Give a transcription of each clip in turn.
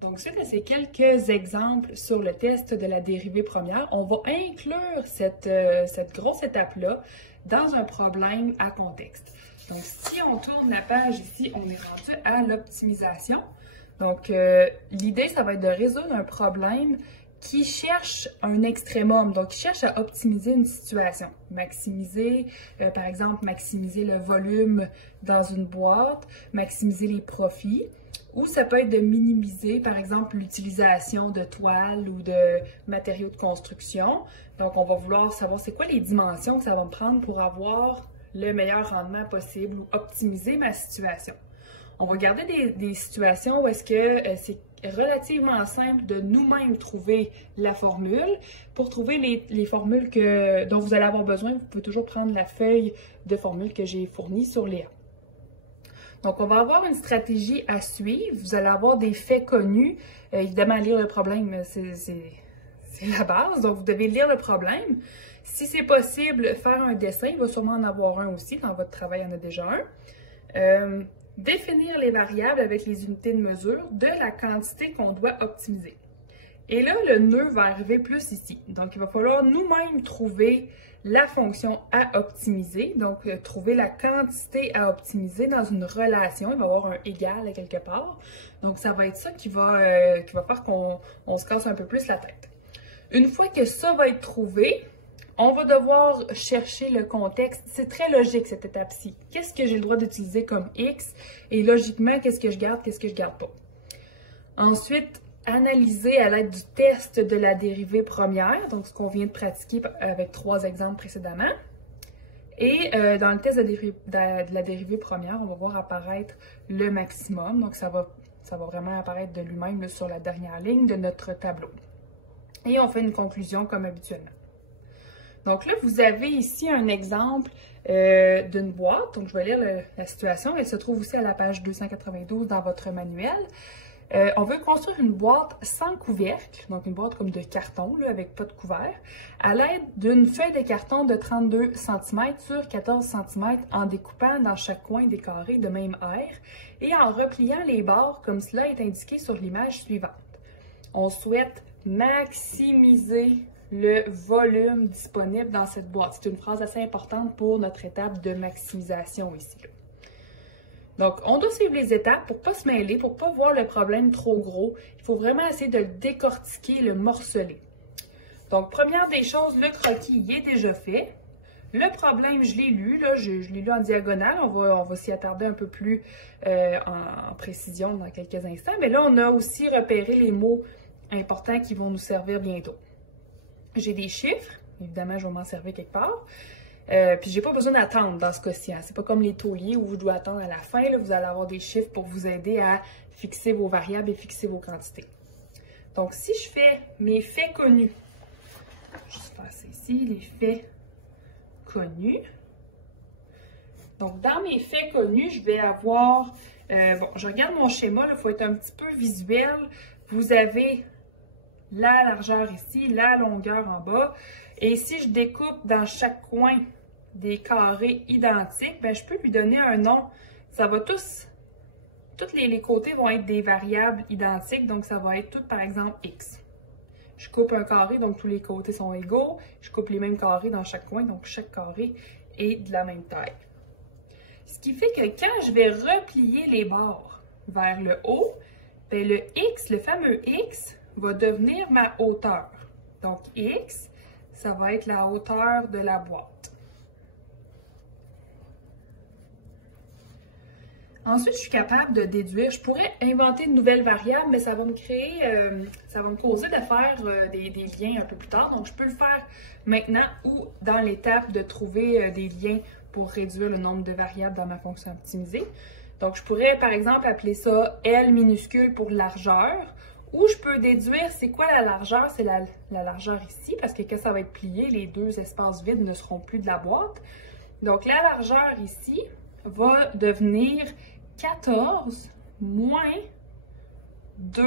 Donc, suite à ces quelques exemples sur le test de la dérivée première, on va inclure cette grosse étape-là dans un problème à contexte. Donc, si on tourne la page ici, on est rendu à l'optimisation. Donc, l'idée, ça va être de résoudre un problème qui cherche un extrémum, donc qui cherche à optimiser une situation. Maximiser, par exemple, maximiser le volume dans une boîte, maximiser les profits. Ou ça peut être de minimiser, par exemple, l'utilisation de toiles ou de matériaux de construction. Donc, on va vouloir savoir c'est quoi les dimensions que ça va me prendre pour avoir le meilleur rendement possible ou optimiser ma situation. On va garder des situations où est-ce que c'est relativement simple de nous-mêmes trouver la formule. Pour trouver les formules dont vous allez avoir besoin, vous pouvez toujours prendre la feuille de formule que j'ai fournie sur Léa. Donc, on va avoir une stratégie à suivre. Vous allez avoir des faits connus. Évidemment, lire le problème, c'est la base. Donc, vous devez lire le problème. Si c'est possible, faire un dessin. Il va sûrement en avoir un aussi. Dans votre travail, il y en a déjà un. Définir les variables avec les unités de mesure de la quantité qu'on doit optimiser. Et là, le nœud va arriver plus ici. Donc, il va falloir nous-mêmes trouver la fonction à optimiser, donc trouver la quantité à optimiser dans une relation. Il va y avoir un égal à quelque part. Donc, ça va être ça qui va faire qu'on se casse un peu plus la tête. Une fois que ça va être trouvé, on va devoir chercher le contexte. C'est très logique, cette étape-ci. Qu'est-ce que j'ai le droit d'utiliser comme X? Et logiquement, qu'est-ce que je garde pas? Ensuite, analyser à l'aide du test de la dérivée première, donc ce qu'on vient de pratiquer avec 3 exemples précédemment. Et dans le test de la dérivée première, on va voir apparaître le maximum. Donc, ça va vraiment apparaître de lui-même sur la dernière ligne de notre tableau. Et on fait une conclusion comme habituellement. Donc là, vous avez ici un exemple d'une boîte. Donc, je vais lire la situation. Elle se trouve aussi à la page 292 dans votre manuel. On veut construire une boîte sans couvercle, donc une boîte comme de carton, là, avec pas de couvert, à l'aide d'une feuille de carton de 32 cm sur 14 cm en découpant dans chaque coin des carrés de même aire et en repliant les bords comme cela est indiqué sur l'image suivante. On souhaite maximiser le volume disponible dans cette boîte. C'est une phrase assez importante pour notre étape de maximisation ici. Donc, on doit suivre les étapes pour ne pas se mêler, pour ne pas voir le problème trop gros. Il faut vraiment essayer de le décortiquer, le morceler. Donc, première des choses, le croquis y est déjà fait. Le problème, je l'ai lu, là, je l'ai lu en diagonale. On va s'y attarder un peu plus en précision dans quelques instants. Mais là, on a aussi repéré les mots importants qui vont nous servir bientôt. J'ai des chiffres. Évidemment, je vais m'en servir quelque part. Puis j'ai pas besoin d'attendre dans ce cas-ci. Hein. C'est pas comme les tauliers où vous devez attendre à la fin. Là, vous allez avoir des chiffres pour vous aider à fixer vos variables et fixer vos quantités. Donc, si je fais mes faits connus, je vais juste faire ça ici, les faits connus. Donc, dans mes faits connus, je vais avoir... bon, je regarde mon schéma, il faut être un petit peu visuel. Vous avez la largeur ici, la longueur en bas. Et si je découpe dans chaque coin des carrés identiques, ben, je peux lui donner un nom. Ça va tous les côtés vont être des variables identiques, donc ça va être tout, par exemple, X. Je coupe un carré, donc tous les côtés sont égaux. Je coupe les mêmes carrés dans chaque coin, donc chaque carré est de la même taille. Ce qui fait que quand je vais replier les bords vers le haut, ben, le X, le fameux X, va devenir ma hauteur. Donc, X, ça va être la hauteur de la boîte. Ensuite, je suis capable de déduire. Je pourrais inventer de nouvelles variables, mais ça va me créer, ça va me causer de faire des liens un peu plus tard. Donc, je peux le faire maintenant ou dans l'étape de trouver des liens pour réduire le nombre de variables dans ma fonction optimisée. Donc, je pourrais, par exemple, appeler ça L minuscule pour largeur. Ou je peux déduire c'est quoi la largeur, c'est la largeur ici, parce que quand ça va être plié, les deux espaces vides ne seront plus de la boîte. Donc, la largeur ici va devenir 14 moins 2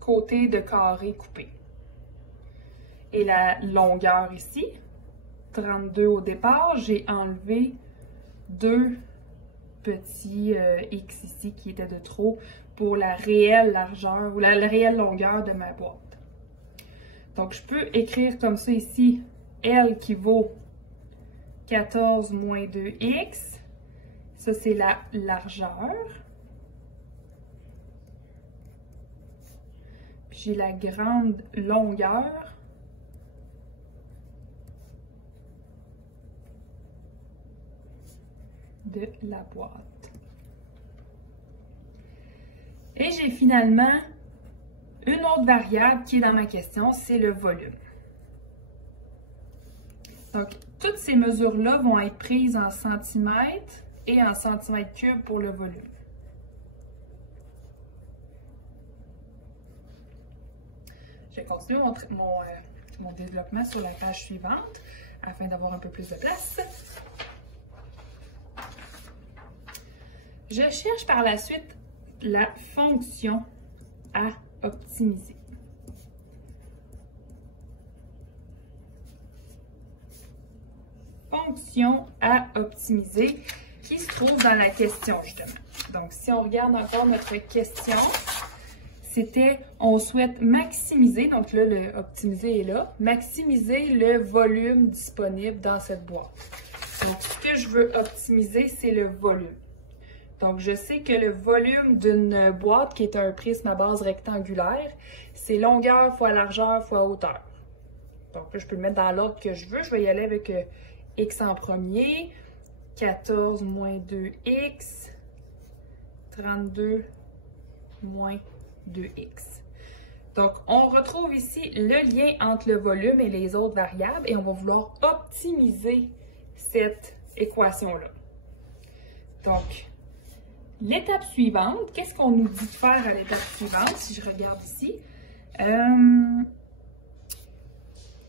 côtés de carré coupés. Et la longueur ici, 32 au départ, j'ai enlevé 2 petit X ici qui était de trop pour la réelle largeur ou la réelle longueur de ma boîte. Donc, je peux écrire comme ça ici, L qui vaut 14 moins 2X. Ça, c'est la largeur. Puis j'ai la grande longueur. De la boîte. Et j'ai finalement une autre variable qui est dans ma question, c'est le volume. Donc, toutes ces mesures-là vont être prises en centimètres et en centimètres cubes pour le volume. Je vais continuer mon développement sur la page suivante afin d'avoir un peu plus de place. Je cherche par la suite la fonction à optimiser. Fonction à optimiser qui se trouve dans la question justement. Donc, si on regarde encore notre question, c'était on souhaite maximiser, donc là, le optimiser est là, maximiser le volume disponible dans cette boîte. Donc, ce que je veux optimiser, c'est le volume. Donc, je sais que le volume d'une boîte qui est un prisme à base rectangulaire, c'est longueur fois largeur fois hauteur. Donc là, je peux le mettre dans l'ordre que je veux. Je vais y aller avec X en premier, 14 moins 2X, 32 moins 2X. Donc, on retrouve ici le lien entre le volume et les autres variables et on va vouloir optimiser cette équation-là. Donc, l'étape suivante, qu'est-ce qu'on nous dit de faire à l'étape suivante, si je regarde ici?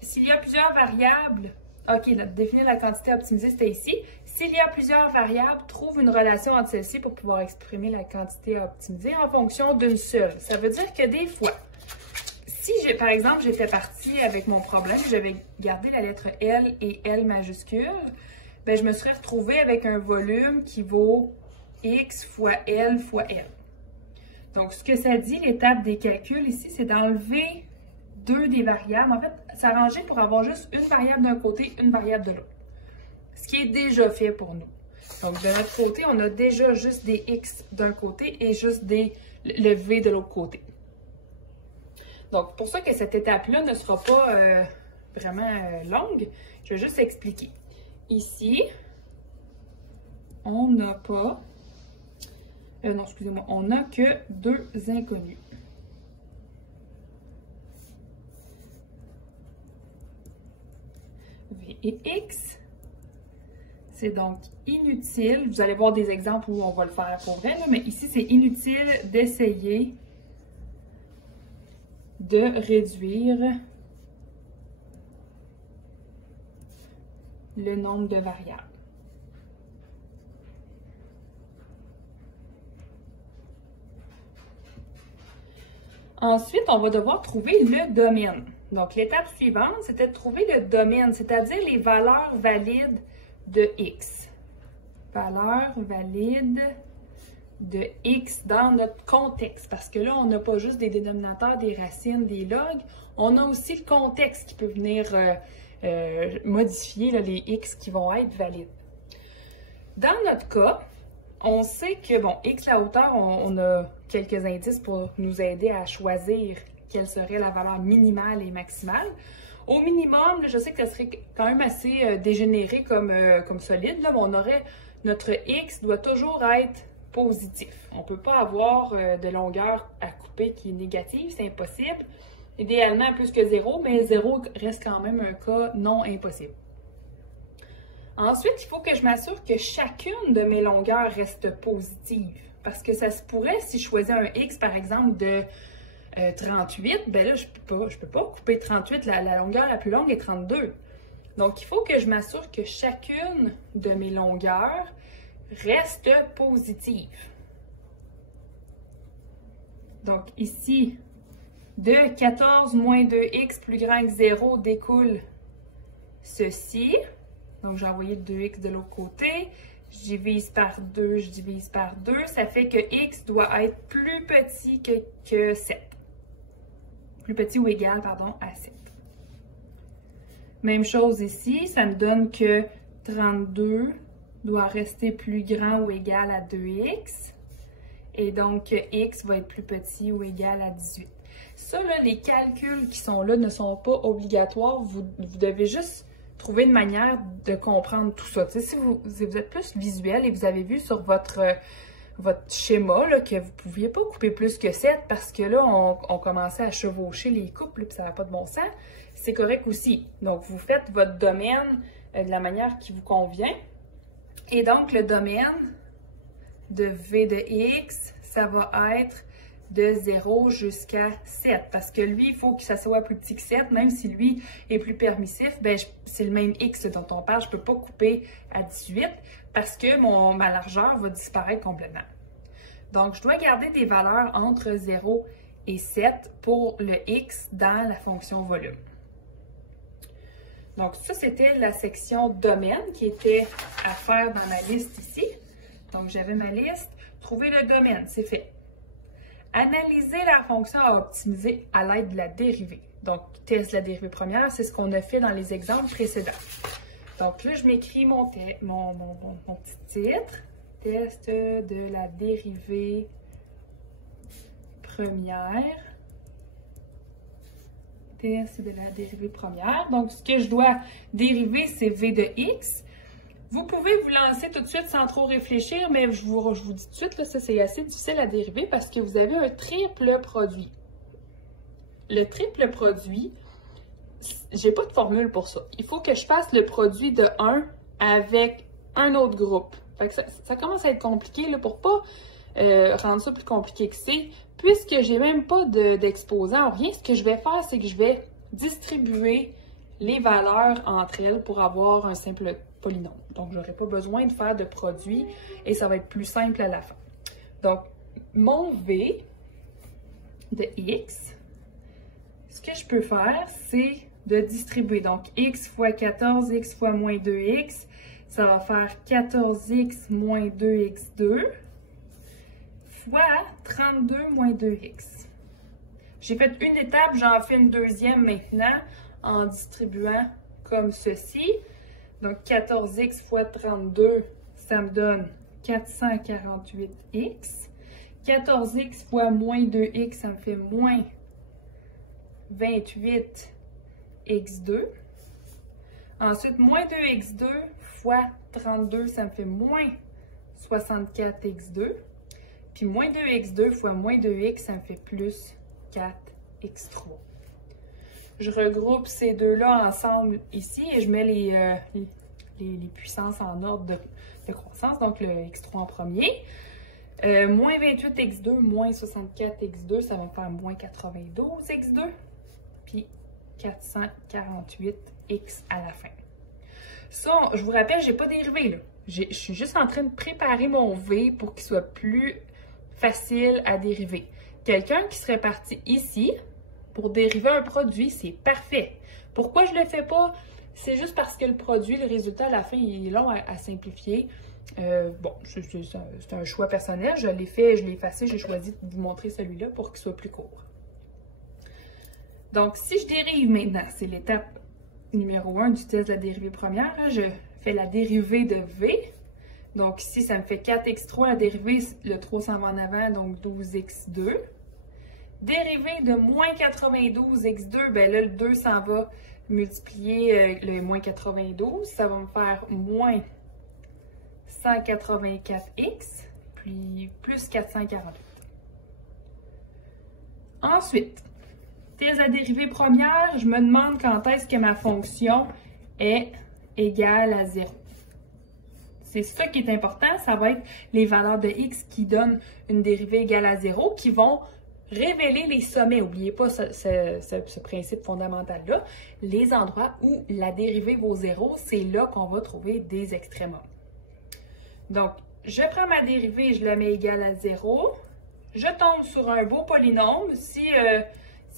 S'il y a plusieurs variables, OK, définir la quantité optimisée, c'était ici. S'il y a plusieurs variables, trouve une relation entre celles-ci pour pouvoir exprimer la quantité à optimiser en fonction d'une seule. Ça veut dire que des fois, si par exemple, j'étais partie avec mon problème, j'avais gardé la lettre L et L majuscule, bien, je me serais retrouvée avec un volume qui vaut X fois L fois L. Donc, ce que ça dit, l'étape des calculs ici, c'est d'enlever deux des variables. En fait, s'arranger pour avoir juste une variable d'un côté, une variable de l'autre. Ce qui est déjà fait pour nous. Donc, de notre côté, on a déjà juste des X d'un côté et juste le V de l'autre côté. Donc, pour ça que cette étape-là ne sera pas vraiment longue, je vais juste expliquer. Ici, on n'a pas... non, excusez-moi, on n'a que deux inconnus. V et X. C'est donc inutile. Vous allez voir des exemples où on va le faire pour vrai, là, mais ici, c'est inutile d'essayer de réduire le nombre de variables. Ensuite, on va devoir trouver le domaine. Donc, l'étape suivante, c'était de trouver le domaine, c'est-à-dire les valeurs valides de X. Valeurs valides de X dans notre contexte. Parce que là, on n'a pas juste des dénominateurs, des racines, des logs. On a aussi le contexte qui peut venir modifier là, les X qui vont être valides. Dans notre cas, on sait que, bon, X la hauteur, on a quelques indices pour nous aider à choisir quelle serait la valeur minimale et maximale. Au minimum, là, je sais que ça serait quand même assez dégénéré comme solide, là, mais on aurait, notre X doit toujours être positif. On ne peut pas avoir de longueur à couper qui est négative, c'est impossible. Idéalement plus que 0, mais 0 reste quand même un cas non impossible. Ensuite, il faut que je m'assure que chacune de mes longueurs reste positive. Parce que ça se pourrait, si je choisis un X, par exemple, de 38, ben là, je peux pas couper 38. La longueur la plus longue est 32. Donc, il faut que je m'assure que chacune de mes longueurs reste positive. Donc, ici, de 14 moins 2x plus grand que 0 découle ceci. Donc, j'ai envoyé 2x de l'autre côté. je divise par 2, je divise par 2. Ça fait que x doit être plus petit que 7. Plus petit ou égal, pardon, à 7. Même chose ici, ça me donne que 32 doit rester plus grand ou égal à 2x. Et donc, x va être plus petit ou égal à 18. Ça, là, les calculs qui sont là ne sont pas obligatoires. Vous devez juste trouver une manière de comprendre tout ça. Tu sais, si vous êtes plus visuel et vous avez vu sur votre schéma là, que vous ne pouviez pas couper plus que 7 parce que là, on commençait à chevaucher les coupes et ça n'a pas de bon sens, c'est correct aussi. Donc, vous faites votre domaine de la manière qui vous convient. Et donc, le domaine de V de X, ça va être de 0 jusqu'à 7. Parce que lui, il faut que ça soit plus petit que 7, même si lui est plus permissif, ben c'est le même X dont on parle. Je ne peux pas couper à 18 parce que ma largeur va disparaître complètement. Donc, je dois garder des valeurs entre 0 et 7 pour le X dans la fonction volume. Donc, ça, c'était la section domaine qui était à faire dans ma liste ici. Donc, j'avais ma liste. Trouver le domaine, c'est fait. Analyser la fonction à optimiser à l'aide de la dérivée. Donc, test de la dérivée première, c'est ce qu'on a fait dans les exemples précédents. Donc là, je m'écris mon petit titre. Test de la dérivée première. Test de la dérivée première. Donc, ce que je dois dériver, c'est V de X. Vous pouvez vous lancer tout de suite sans trop réfléchir, mais je vous dis tout de suite, là, ça c'est assez difficile à dériver parce que vous avez un triple produit. Le triple produit, j'ai pas de formule pour ça. Il faut que je fasse le produit de 1 avec un autre groupe. Fait que ça commence à être compliqué là, pour pas rendre ça plus compliqué que c'est. Puisque j'ai même pas d'exposant ou rien, ce que je vais faire, c'est que je vais distribuer les valeurs entre elles pour avoir un simple polynôme. Donc, je n'aurai pas besoin de faire de produit et ça va être plus simple à la fin. Donc, mon V de X, ce que je peux faire, c'est de distribuer. Donc, X fois 14, X fois moins 2X, ça va faire 14X moins 2X2 fois 32 moins 2X. J'ai fait une étape, j'en fais une deuxième maintenant en distribuant comme ceci. Donc, 14x fois 32, ça me donne 448x. 14x fois moins 2x, ça me fait moins 28x2. Ensuite, moins 2x2 fois 32, ça me fait moins 64x2. Puis, moins 2x2 fois moins 2x, ça me fait plus 4x3. Je regroupe ces deux-là ensemble ici et je mets les puissances en ordre de croissance, donc le x3 en premier. Moins 28x2 moins 64x2, ça va me faire moins 92x2, puis 448x à la fin. Ça, je vous rappelle, je n'ai pas dérivé là. Je suis juste en train de préparer mon V pour qu'il soit plus facile à dériver. Quelqu'un qui serait parti ici pour dériver un produit, c'est parfait. Pourquoi je ne le fais pas? C'est juste parce que le produit, le résultat à la fin, il est long à simplifier. Bon, c'est un choix personnel. Je l'ai fait, je l'ai effacé, j'ai choisi de vous montrer celui-là pour qu'il soit plus court. Donc, si je dérive maintenant, c'est l'étape numéro 1 du test de la dérivée première. Là, je fais la dérivée de V. Donc, ici, ça me fait 4x3. La dérivée, le 3 s'en va en avant, donc 12x2. Dérivée de moins 92x2, bien là, le 2 s'en va multiplier le moins 92. Ça va me faire moins 184x, puis plus 448. Ensuite, test de la dérivée première, je me demande quand est-ce que ma fonction est égale à 0. C'est ça qui est important, ça va être les valeurs de x qui donnent une dérivée égale à 0, qui vont révéler les sommets. N'oubliez pas ce principe fondamental-là. Les endroits où la dérivée vaut 0, c'est là qu'on va trouver des extrémums. Donc, je prends ma dérivée, je la mets égale à 0. Je tombe sur un beau polynôme. Si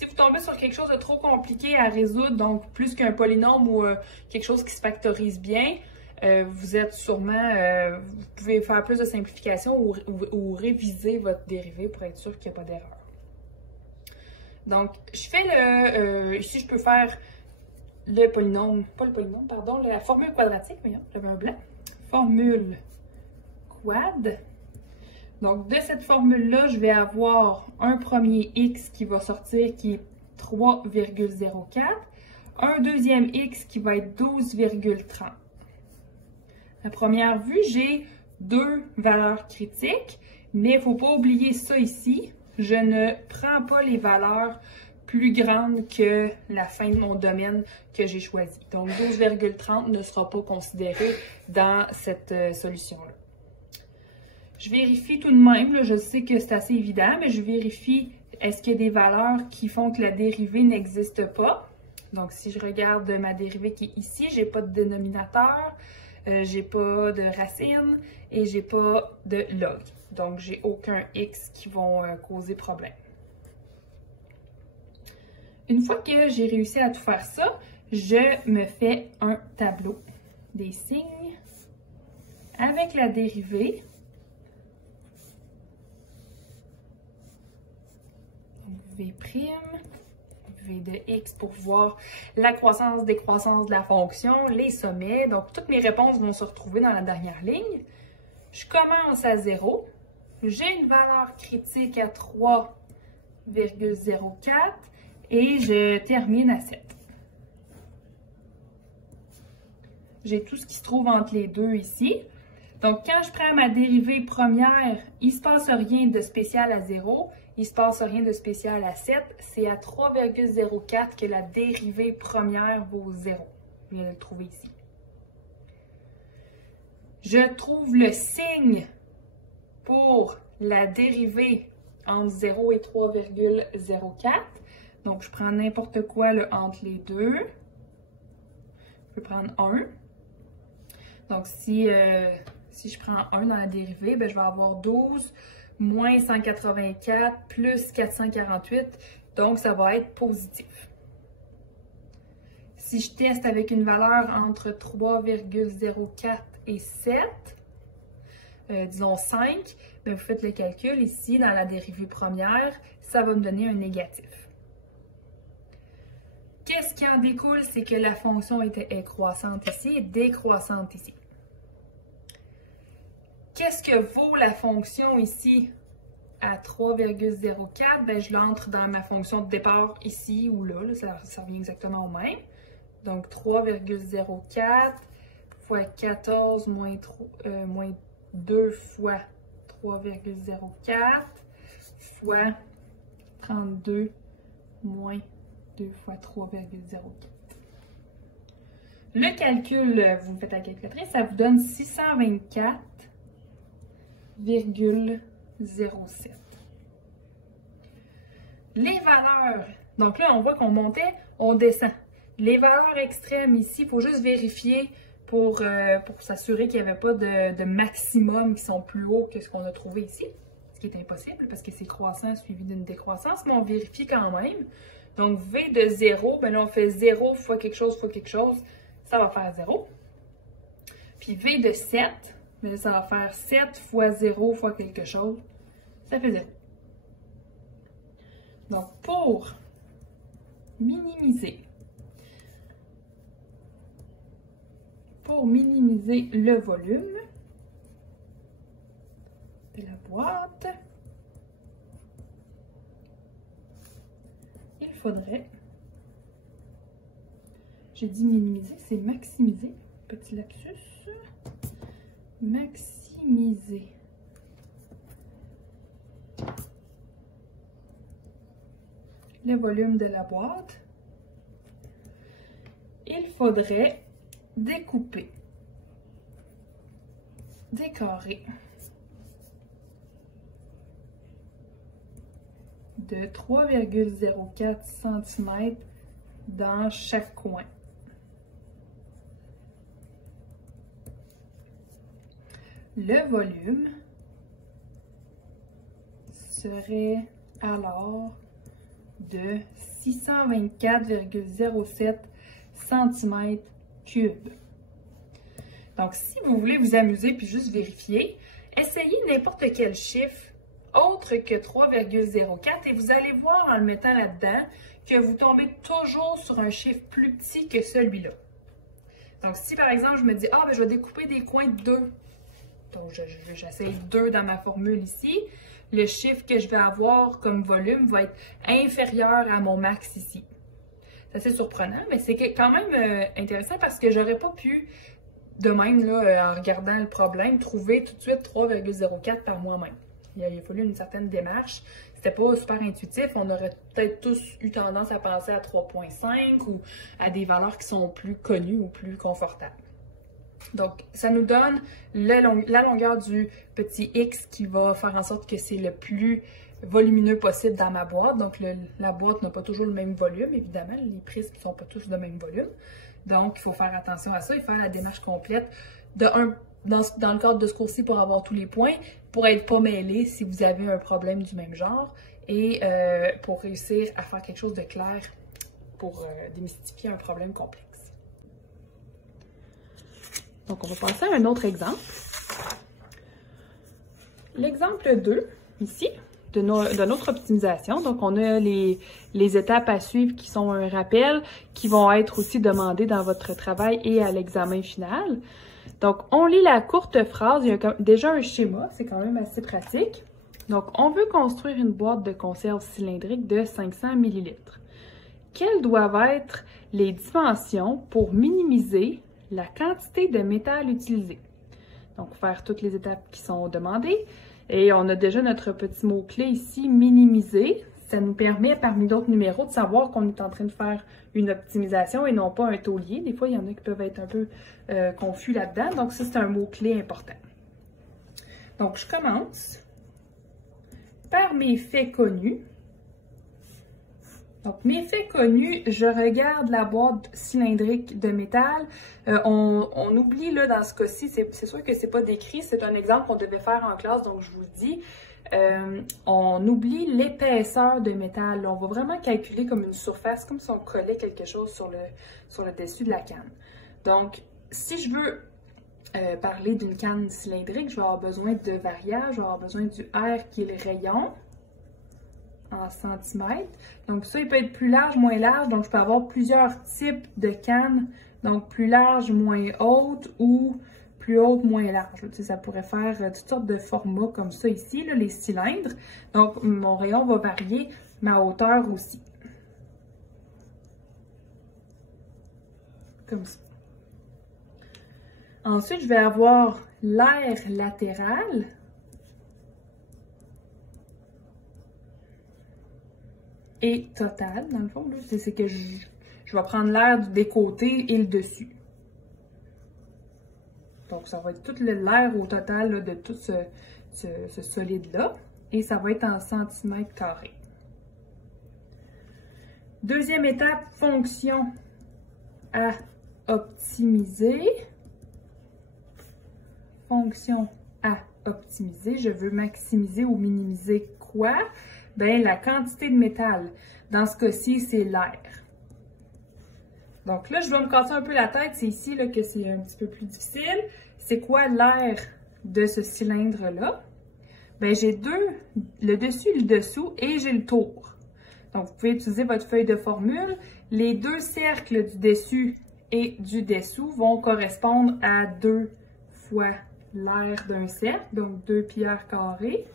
vous tombez sur quelque chose de trop compliqué à résoudre, donc plus qu'un polynôme ou quelque chose qui se factorise bien, vous êtes sûrement, vous pouvez faire plus de simplification ou réviser votre dérivé pour être sûr qu'il n'y a pas d'erreur. Donc, je fais ici je peux faire le polynôme, pas le polynôme, pardon, la formule quadratique, voyons, j'avais un blanc. Formule quad. Donc, de cette formule-là, je vais avoir un premier x qui va sortir qui est 3,04, un deuxième x qui va être 12,30. À première vue, j'ai deux valeurs critiques, mais il ne faut pas oublier ça ici. Je ne prends pas les valeurs plus grandes que la fin de mon domaine que j'ai choisi. Donc, 12,30 ne sera pas considéré dans cette solution-là. Je vérifie tout de même, là, je sais que c'est assez évident, mais je vérifie est-ce qu'il y a des valeurs qui font que la dérivée n'existe pas. Donc, si je regarde ma dérivée qui est ici, je n'ai pas de dénominateur, j'ai pas de racine et j'ai pas de log. Donc, j'ai aucun x qui vont causer problème. Une fois que j'ai réussi à tout faire ça, je me fais un tableau des signes avec la dérivée. Donc, V', V de x pour voir la croissance, décroissance de la fonction, les sommets. Donc, toutes mes réponses vont se retrouver dans la dernière ligne. Je commence à 0. J'ai une valeur critique à 3,04 et je termine à 7. J'ai tout ce qui se trouve entre les deux ici. Donc, quand je prends ma dérivée première, il ne se passe rien de spécial à 0. Il ne se passe rien de spécial à 7. C'est à 3,04 que la dérivée première vaut 0. Je viens de le trouver ici. Je trouve le signe pour la dérivée entre 0 et 3,04. Donc, je prends n'importe quoi là, entre les deux. Je peux prendre 1. Donc, si je prends 1 dans la dérivée, bien, je vais avoir 12 moins 184 plus 448. Donc, ça va être positif. Si je teste avec une valeur entre 3,04 et 7, disons 5, bien, vous faites le calcul ici dans la dérivée première, ça va me donner un négatif. Qu'est-ce qui en découle? C'est que la fonction est croissante ici et décroissante ici. Qu'est-ce que vaut la fonction ici à 3,04? Bien, je l'entre dans ma fonction de départ ici ou là, ça revient exactement au même. Donc, 3,04 fois 14 moins 2 fois 3,04 fois 32 moins 2 fois 3,04. Le calcul, vous faites à la calculatrice, ça vous donne 624,07. Les valeurs, donc là, on voit qu'on montait, on descend. Les valeurs extrêmes ici, il faut juste vérifier pour s'assurer qu'il n'y avait pas de maximum qui sont plus hauts que ce qu'on a trouvé ici, ce qui est impossible parce que c'est croissant suivi d'une décroissance, mais on vérifie quand même. Donc, V de 0, ben là, on fait 0 fois quelque chose, ça va faire 0. Puis V de 7, ben là, ça va faire 7 fois 0 fois quelque chose, ça fait 0. Donc, pour minimiser le volume de la boîte, il faudrait, j'ai dit minimiser, c'est maximiser, petit lapsus, maximiser le volume de la boîte. Il faudrait découper des carrés de 3,04 cm dans chaque coin. Le volume serait alors de 624,07 cm3. Donc, si vous voulez vous amuser puis juste vérifier, essayez n'importe quel chiffre autre que 3,04 et vous allez voir en le mettant là-dedans que vous tombez toujours sur un chiffre plus petit que celui-là. Donc, si par exemple, je me dis, je vais découper des coins de 2. Donc, j'essaye 2 dans ma formule ici. Le chiffre que je vais avoir comme volume va être inférieur à mon max ici. C'est assez surprenant, mais c'est quand même intéressant parce que j'aurais pas pu, de même, là, en regardant le problème, trouver tout de suite 3,04 par moi-même. Il a fallu une certaine démarche. C'était pas super intuitif. On aurait peut-être tous eu tendance à penser à 3,5 ou à des valeurs qui sont plus connues ou plus confortables. Donc, ça nous donne la longueur du petit X qui va faire en sorte que c'est le plus volumineux possible dans ma boîte. Donc, la boîte n'a pas toujours le même volume, évidemment. Les prismes ne sont pas tous de même volume. Donc, il faut faire attention à ça et faire la démarche complète dans le cadre de ce cours-ci pour avoir tous les points, pour être pas mêlé si vous avez un problème du même genre et pour réussir à faire quelque chose de clair pour démystifier un problème complexe. Donc, on va passer à un autre exemple. L'exemple 2, ici, de notre optimisation. Donc, on a les étapes à suivre qui sont un rappel, qui vont être aussi demandées dans votre travail et à l'examen final. Donc, on lit la courte phrase. Il y a déjà un schéma, c'est quand même assez pratique. Donc, on veut construire une boîte de conserve cylindrique de 500 ml. Quelles doivent être les dimensions pour minimiser la quantité de métal utilisé? Donc, faire toutes les étapes qui sont demandées. Et on a déjà notre petit mot-clé ici, minimiser. Ça nous permet, parmi d'autres numéros, de savoir qu'on est en train de faire une optimisation et non pas un taulier. Des fois, il y en a qui peuvent être un peu confus là-dedans. Donc, ça, c'est un mot-clé important. Donc, je commence par mes faits connus. Donc, mes faits connus, je regarde la boîte cylindrique de métal. On oublie, là, dans ce cas-ci, c'est sûr que c'est pas décrit, c'est un exemple qu'on devait faire en classe, donc je vous le dis. On oublie l'épaisseur de métal. Là, on va vraiment calculer comme une surface, comme si on collait quelque chose sur le dessus de la canne. Donc, si je veux parler d'une canne cylindrique, je vais avoir besoin de variables, je vais avoir besoin du R qui est le rayon en centimètres. Donc ça, il peut être plus large, moins large. Donc je peux avoir plusieurs types de cannes. Donc plus large, moins haute ou plus haute, moins large. Tu sais, ça pourrait faire toutes sortes de formats comme ça ici, là, les cylindres. Donc mon rayon va varier, ma hauteur aussi. Comme ça. Ensuite, je vais avoir l'air latéral. Et total, dans le fond, c'est que je vais prendre l'air des côtés et le dessus. Donc, ça va être tout l'air au total là, de tout ce solide-là. Et ça va être en centimètres carrés. Deuxième étape, fonction à optimiser. Fonction à optimiser. Je veux maximiser ou minimiser quoi? Bien, la quantité de métal. Dans ce cas-ci, c'est l'air. Donc là, je dois me casser un peu la tête. C'est ici là, que c'est un petit peu plus difficile. C'est quoi l'air de ce cylindre-là? Bien, j'ai le dessus et le dessous, et j'ai le tour. Donc, vous pouvez utiliser votre feuille de formule. Les deux cercles du dessus et du dessous vont correspondre à 2 fois l'air d'un cercle, donc 2 pierres carrées.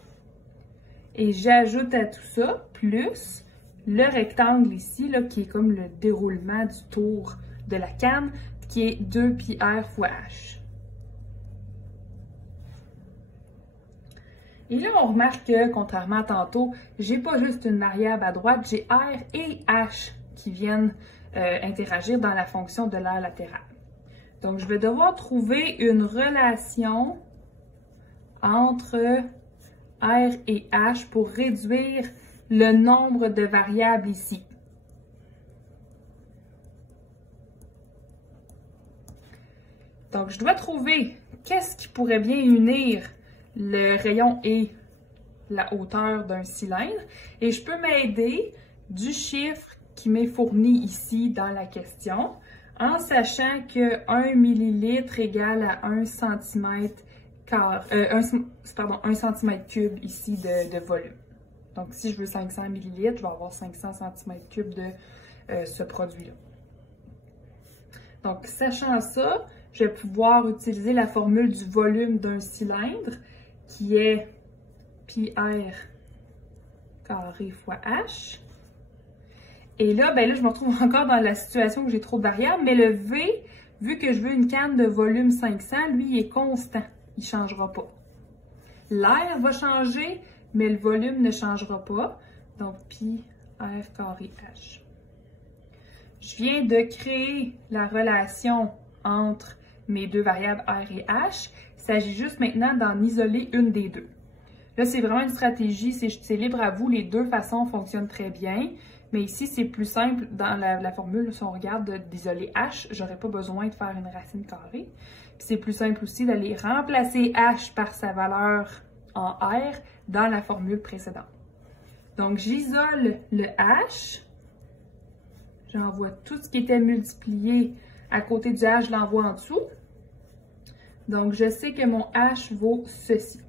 Et j'ajoute à tout ça, plus le rectangle ici, là, qui est comme le déroulement du tour de la canne, qui est 2 pi r fois h. Et là, on remarque que, contrairement à tantôt, j'ai pas juste une variable à droite, j'ai r et h qui viennent interagir dans la fonction de l'air latéral. Donc, je vais devoir trouver une relation entre R et H pour réduire le nombre de variables ici. Donc, je dois trouver qu'est-ce qui pourrait bien unir le rayon et la hauteur d'un cylindre. Et je peux m'aider du chiffre qui m'est fourni ici dans la question en sachant que 1 millilitre égale à 1 cm, 1 cm cube ici de volume. Donc, si je veux 500 millilitres, je vais avoir 500 cm3 de ce produit-là. Donc, sachant ça, je vais pouvoir utiliser la formule du volume d'un cylindre qui est pi r carré fois h. Et là, ben là, je me retrouve encore dans la situation où j'ai trop de variables, mais le V, vu que je veux une canne de volume 500, lui, il est constant. Il ne changera pas. L'air va changer, mais le volume ne changera pas. Donc, pi r carré h. Je viens de créer la relation entre mes deux variables r et h. Il s'agit juste maintenant d'en isoler une des deux. Là, c'est vraiment une stratégie, c'est libre à vous. Les deux façons fonctionnent très bien. Mais ici, c'est plus simple dans la formule, si on regarde d'isoler h, j'aurais pas besoin de faire une racine carrée. C'est plus simple aussi d'aller remplacer h par sa valeur en r dans la formule précédente. Donc, j'isole le h. J'envoie tout ce qui était multiplié à côté du h, je l'envoie en dessous. Donc, je sais que mon h vaut ceci.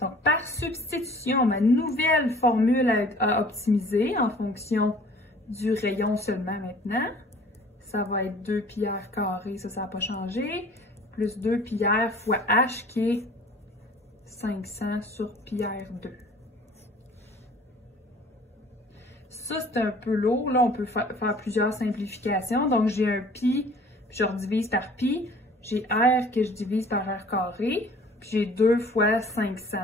Donc, par substitution, ma nouvelle formule à optimiser en fonction du rayon seulement maintenant, ça va être 2 pi r carré, ça n'a pas changé, plus 2 pi r fois h qui est 500 sur pi r 2. Ça, c'est un peu lourd. Là, on peut faire plusieurs simplifications. Donc, j'ai un pi, puis je redivise par pi. J'ai r que je divise par r carré. Puis j'ai 2 fois 500.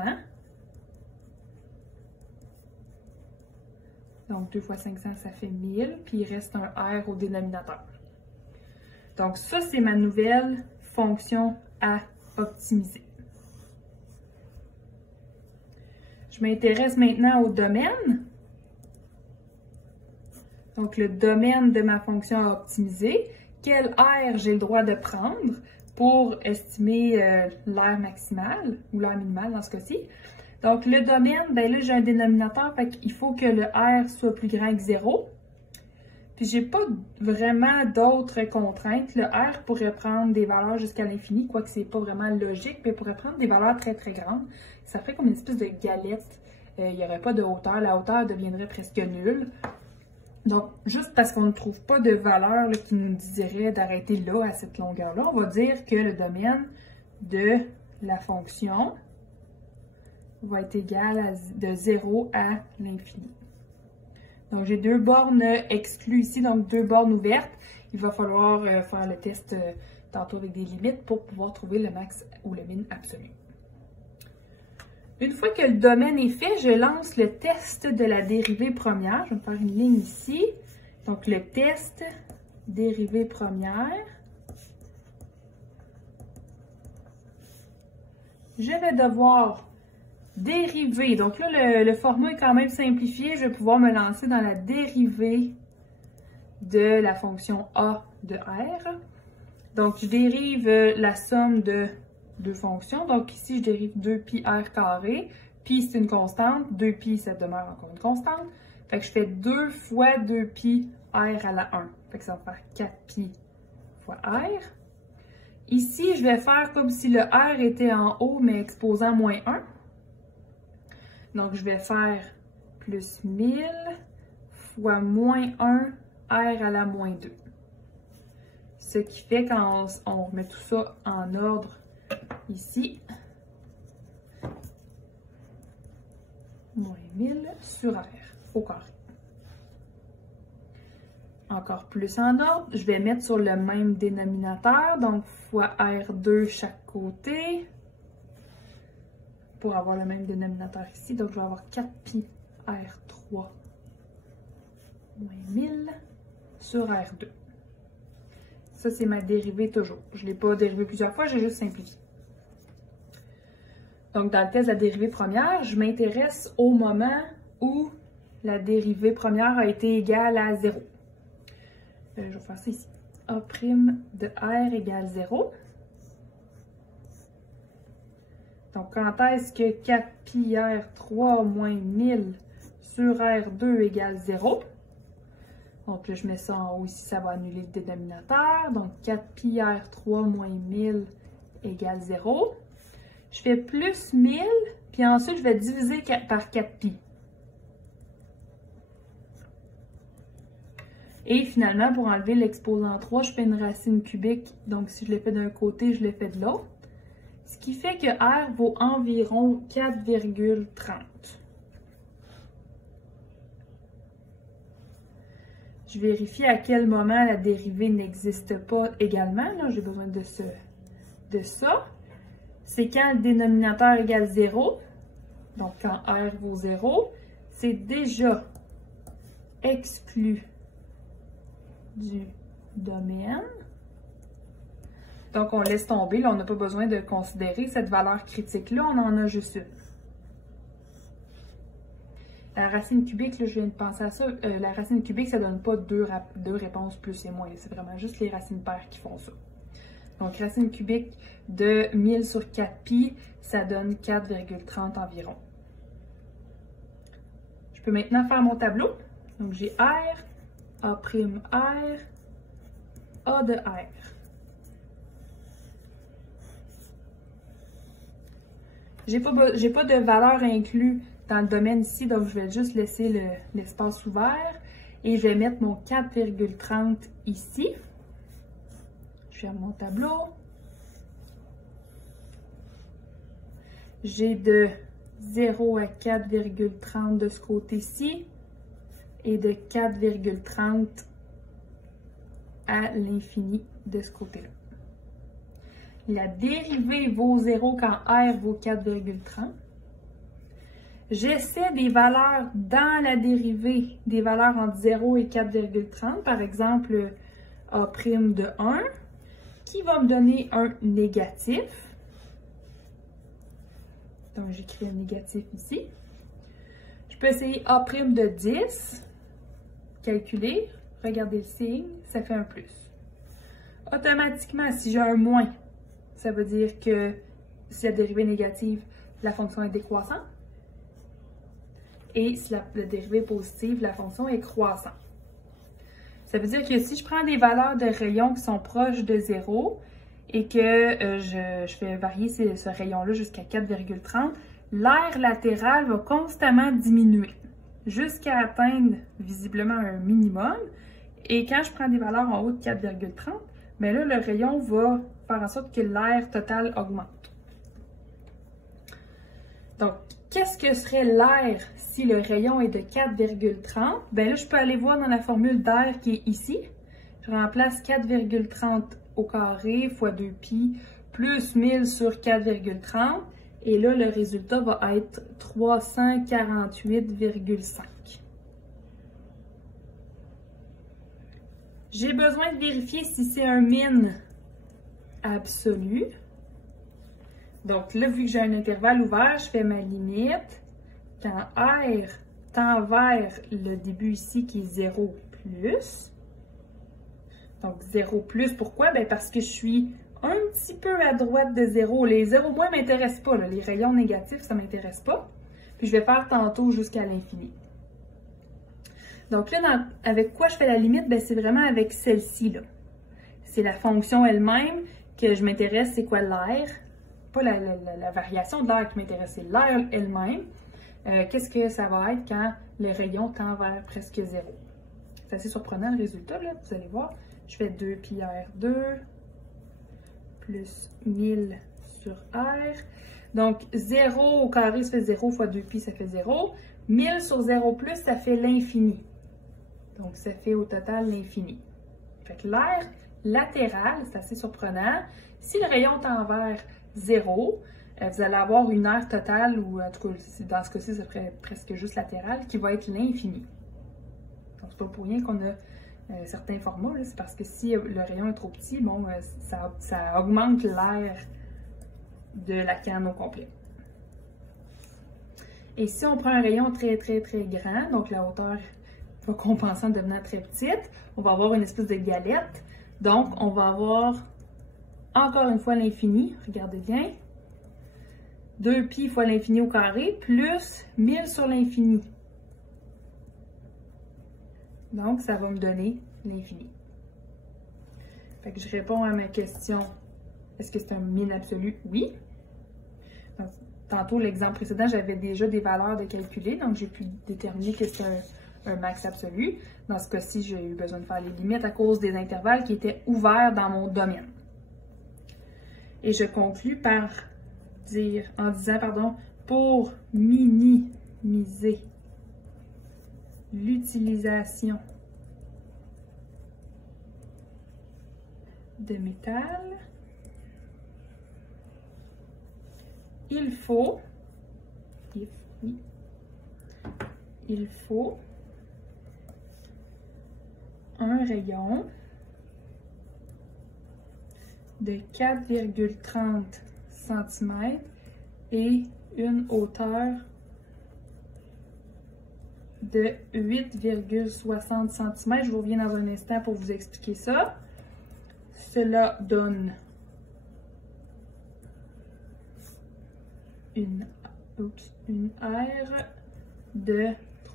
Donc, 2 fois 500, ça fait 1000. Puis il reste un r au dénominateur. Donc, ça, c'est ma nouvelle fonction à optimiser. Je m'intéresse maintenant au domaine. Donc, le domaine de ma fonction à optimiser. Quel R j'ai le droit de prendre pour estimer l'air maximal ou l'air minimal dans ce cas-ci. Donc, le domaine, ben là, j'ai un dénominateur, fait qu'il faut que le R soit plus grand que 0. Puis, j'ai pas vraiment d'autres contraintes. Le R pourrait prendre des valeurs jusqu'à l'infini, quoique c'est pas vraiment logique, mais il pourrait prendre des valeurs très, très grandes. Ça ferait comme une espèce de galette. Il n'y aurait pas de hauteur. La hauteur deviendrait presque nulle. Donc, juste parce qu'on ne trouve pas de valeur là, qui nous dirait d'arrêter là, à cette longueur-là, on va dire que le domaine de la fonction va être égal de 0 à l'infini. Donc, j'ai deux bornes exclues ici, donc deux bornes ouvertes. Il va falloir faire le test tantôt avec des limites pour pouvoir trouver le max ou le min absolu. Une fois que le domaine est fait, je lance le test de la dérivée première. Je vais me faire une ligne ici. Donc, le test dérivée première. Je vais devoir dériver. Donc là, le format est quand même simplifié. Je vais pouvoir me lancer dans la dérivée de la fonction a de r. Donc, je dérive la somme de deux fonctions. Donc ici, je dérive 2 pi r carré. Pi, c'est une constante. 2 pi, ça demeure encore une constante. Fait que je fais 2 fois 2 pi r à la 1. Fait que ça va faire 4 pi fois r. Ici, je vais faire comme si le r était en haut, mais exposant moins 1. Donc, je vais faire plus 1000 fois moins 1 r à la moins 2. Ce qui fait quand on remet tout ça en ordre ici, moins 1000 sur R au carré. Encore plus en ordre, je vais mettre sur le même dénominateur, donc fois R2 chaque côté, pour avoir le même dénominateur ici. Donc, je vais avoir 4 pi R3 moins 1000 sur R2. Ça, c'est ma dérivée toujours. Je ne l'ai pas dérivée plusieurs fois, j'ai juste simplifié. Donc, dans le test de la dérivée première, je m'intéresse au moment où la dérivée première a été égale à 0. Je vais faire ça ici. A' de R égale 0. Donc, quand est-ce que 4 pi R3 moins 1000 sur R2 égale 0? Donc là, je mets ça en haut ici, ça va annuler le dénominateur. Donc 4pi R3 moins 1000 égale 0. Je fais plus 1000, puis ensuite je vais diviser par 4pi. Et finalement, pour enlever l'exposant 3, je fais une racine cubique. Donc si je l'ai fait d'un côté, je l'ai fait de l'autre. Ce qui fait que R vaut environ 4,30. Je vérifie à quel moment la dérivée n'existe pas également. Là, j'ai besoin de ça. C'est quand le dénominateur égale 0. Donc, quand R vaut 0, c'est déjà exclu du domaine. Donc, on laisse tomber. Là, on n'a pas besoin de considérer cette valeur critique-là. On en a juste une. La racine cubique, là, je viens de penser à ça, la racine cubique, ça ne donne pas deux réponses plus et moins. C'est vraiment juste les racines paires qui font ça. Donc, racine cubique de 1000 sur 4pi, ça donne 4,30 environ. Je peux maintenant faire mon tableau. Donc, j'ai R, A', A de R. J'ai pas de valeur inclue dans le domaine ici, donc je vais juste laisser l'espace ouvert et je vais mettre mon 4,30 ici. Je ferme mon tableau. J'ai de 0 à 4,30 de ce côté-ci et de 4,30 à l'infini de ce côté-là. La dérivée vaut 0 quand R vaut 4,30. J'essaie des valeurs dans la dérivée, des valeurs entre 0 et 4,30. Par exemple, A' de 1, qui va me donner un négatif. Donc, j'écris un négatif ici. Je peux essayer A' de 10. Calculer. Regardez le signe. Ça fait un plus. Automatiquement, si j'ai un moins, ça veut dire que si la dérivée est négative, la fonction est décroissante. Et si la dérivée est positive, la fonction est croissante. Ça veut dire que si je prends des valeurs de rayons qui sont proches de 0 et que je fais varier ce rayon-là jusqu'à 4,30, l'aire latérale va constamment diminuer jusqu'à atteindre visiblement un minimum. Et quand je prends des valeurs en haut de 4,30, bien là, le rayon va faire en sorte que l'aire totale augmente. Donc, qu'est-ce que serait l'aire si le rayon est de 4,30? Bien là, je peux aller voir dans la formule d'air qui est ici. Je remplace 4,30 au carré fois 2pi plus 1000 sur 4,30. Et là, le résultat va être 348,5. J'ai besoin de vérifier si c'est un min absolu. Donc là, vu que j'ai un intervalle ouvert, je fais ma limite. Quand R tend vers le début ici qui est 0 plus. Donc 0 plus, pourquoi? Bien parce que je suis un petit peu à droite de 0. Les 0 moins ne m'intéressent pas. Là. Les rayons négatifs, ça ne m'intéresse pas. Puis je vais faire tantôt jusqu'à l'infini. Donc là, avec quoi je fais la limite? Bien, c'est vraiment avec celle-ci. C'est la fonction elle-même que je m'intéresse. C'est quoi l'air? Pas la variation de l'air qui m'intéresse, c'est l'air elle-même. Qu'est-ce que ça va être quand le rayon tend vers presque 0? C'est assez surprenant le résultat, là, vous allez voir. Je fais 2pi R2 plus 1000 sur R. Donc 0 au carré, ça fait 0 fois 2pi, ça fait 0. 1000 sur 0 plus, ça fait l'infini. Donc ça fait au total l'infini. Fait que l'air latéral, c'est assez surprenant. Si le rayon tend vers 0, vous allez avoir une aire totale, ou en tout cas, dans ce cas-ci, ça serait presque juste latéral, qui va être l'infini. Donc, c'est pas pour rien qu'on a certains formats, c'est parce que si le rayon est trop petit, bon, ça augmente l'aire de la canne au complet. Et si on prend un rayon très, très, très grand, donc la hauteur va compenser en devenant très petite, on va avoir une espèce de galette. Donc, on va avoir encore une fois l'infini, regardez bien, 2pi fois l'infini au carré, plus 1000 sur l'infini. Donc, ça va me donner l'infini. Fait que je réponds à ma question, est-ce que c'est un min absolu? Oui. Donc, tantôt, l'exemple précédent, j'avais déjà des valeurs de calculer, donc j'ai pu déterminer que c'est un max absolu. Dans ce cas-ci, j'ai eu besoin de faire les limites à cause des intervalles qui étaient ouverts dans mon domaine. Et je conclus par dire, en disant, pardon, pour minimiser l'utilisation de métal, il faut un rayon de 4,30 cm et une hauteur de 8,60 cm. Je vous reviens dans un instant pour vous expliquer ça. Cela donne une aire de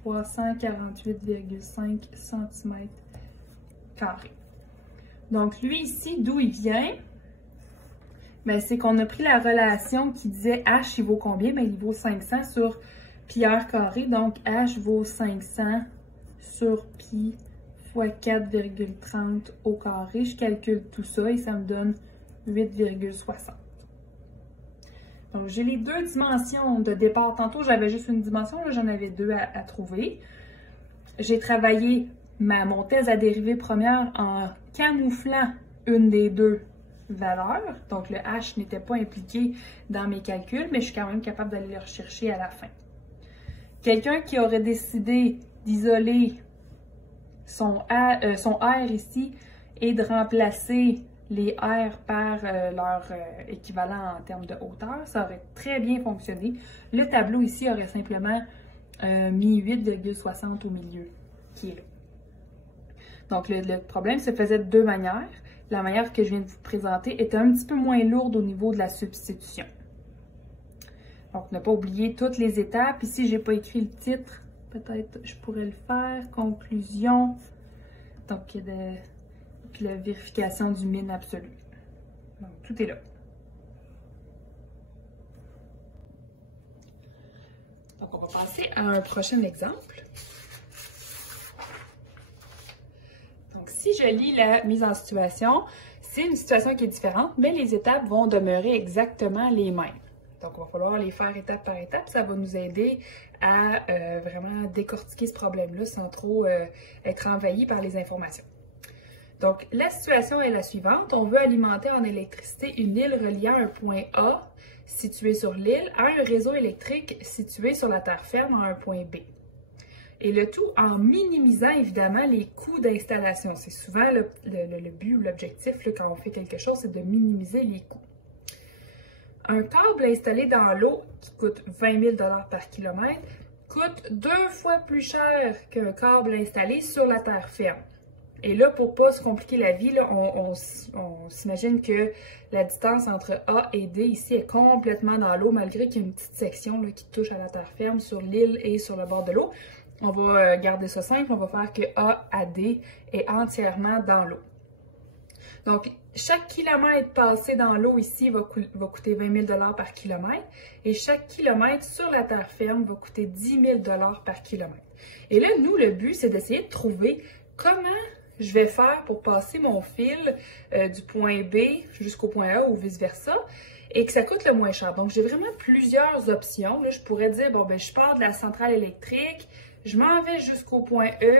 348,5 cm². Donc, lui ici, d'où il vient? Ben, c'est qu'on a pris la relation qui disait H, il vaut combien? Ben, il vaut 500 sur pi r carré. Donc, H vaut 500 sur pi fois 4,30 au carré. Je calcule tout ça et ça me donne 8,60. Donc, j'ai les deux dimensions de départ. Tantôt, j'avais juste une dimension. Là, j'en avais deux à trouver. J'ai travaillé mon thèse à dérivée première en camouflant une des deux valeurs. Donc, le H n'était pas impliqué dans mes calculs, mais je suis quand même capable d'aller le rechercher à la fin. Quelqu'un qui aurait décidé d'isoler son R ici et de remplacer les R par leur équivalent en termes de hauteur, ça aurait très bien fonctionné. Le tableau ici aurait simplement mis 8,60 au milieu, qui est là. Donc, le problème se faisait de deux manières. La manière que je viens de vous présenter est un petit peu moins lourde au niveau de la substitution. Donc, ne pas oublier toutes les étapes. Ici, je n'ai pas écrit le titre. Peut-être je pourrais le faire. Conclusion. Donc, puis la vérification du min absolu. Donc, tout est là. Donc, on va passer à un prochain exemple. Donc, si je lis la mise en situation, c'est une situation qui est différente, mais les étapes vont demeurer exactement les mêmes. Donc, il va falloir les faire étape par étape. Ça va nous aider à vraiment décortiquer ce problème-là sans trop être envahi par les informations. Donc, la situation est la suivante. On veut alimenter en électricité une île reliant un point A situé sur l'île à un réseau électrique situé sur la terre ferme à un point B. Et le tout en minimisant évidemment les coûts d'installation. C'est souvent le but ou l'objectif quand on fait quelque chose, c'est de minimiser les coûts. Un câble installé dans l'eau qui coûte 20 000 $ par kilomètre coûte 2 fois plus cher qu'un câble installé sur la terre ferme. Et là, pour ne pas se compliquer la vie, là, on s'imagine que la distance entre A et D ici est complètement dans l'eau, malgré qu'il y a une petite section là, qui touche à la terre ferme sur l'île et sur le bord de l'eau. On va garder ça simple, on va faire que A à D est entièrement dans l'eau. Donc, chaque kilomètre passé dans l'eau ici va coûter 20 000 $ par kilomètre et chaque kilomètre sur la terre ferme va coûter 10 000 $ par kilomètre. Et là, nous, le but, c'est d'essayer de trouver comment je vais faire pour passer mon fil du point B jusqu'au point A ou vice-versa et que ça coûte le moins cher. Donc, j'ai vraiment plusieurs options. Là, je pourrais dire, bon, ben, je pars de la centrale électrique, je m'en vais jusqu'au point E